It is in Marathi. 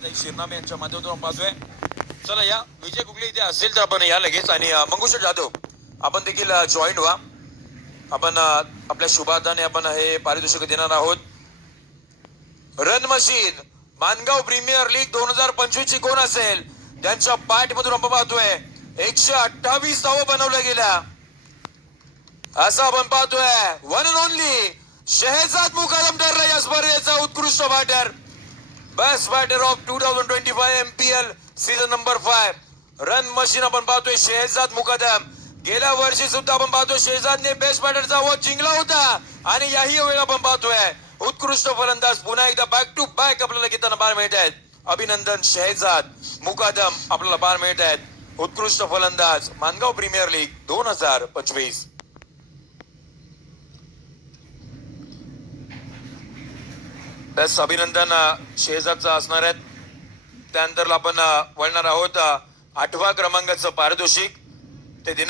शिरनामे यांच्या माध्यमातून पाहतोय. चला या विजय कुकले इथे असेल तर आपण या लगेच आणि मंगुष जाधव आपण देखील जॉईन व्हा. आपण आपल्या शुभार्थाने आपण हे पारितोषिक देणार आहोत. Run machine Mangaon premier league 2025 ची कोण असेल त्यांच्या पाठ मधून आपण पाहतोय 128 धावा बनवल्या गेल्या. असं आपण पाहतोय one and only Shahzad Mukadam ठरला या स्पर्धेचा उत्कृष्ट batter. Best batter of 2025 MPL season number 5 run machine आपण पाहतोय शहजाद मुकादम. गेल्या वर्षी सुद्धा आपण पाहतोय शहजादने बेस्ट बॅटरचा अवॉर्ड जिंकला होता आणि याही वेळा आपण पाहतोय उत्कृष्ट फलंदाज पुन्हा एकदा बॅक टू बॅक आपल्याला घेताना पाहायला मिळत आहेत. अभिनंदन शहजाद मुकादम आपल्याला पाहायला मिळत आहेत. उत्कृष्ट फलंदाज मानगाव प्रीमियर लीग 2025. बेस्ट अभिनंदन शहजादचं असणार आहेत. त्यानंतर आपण वळणार आहोत 8व्या क्रमांकाचं पारितोषिक ते देण्यात